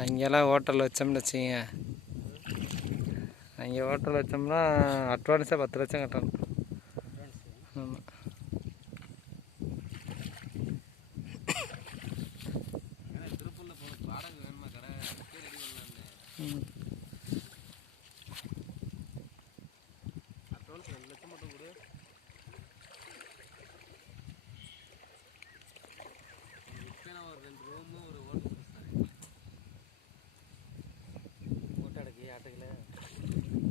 அங்கெல்லாம் ஹோட்டல் வச்சோம்னு வச்சுங்க அங்கே ஹோட்டல் வச்சோம்னா அட்வான்ஸாக பத்து லட்சம் கட்டணும். ஆமாம் திருப்பூரில் போகணும் வாடகை வேணுமா கடை? ரெடி பண்ணலான்னு ம். காட்டுக்குள்ள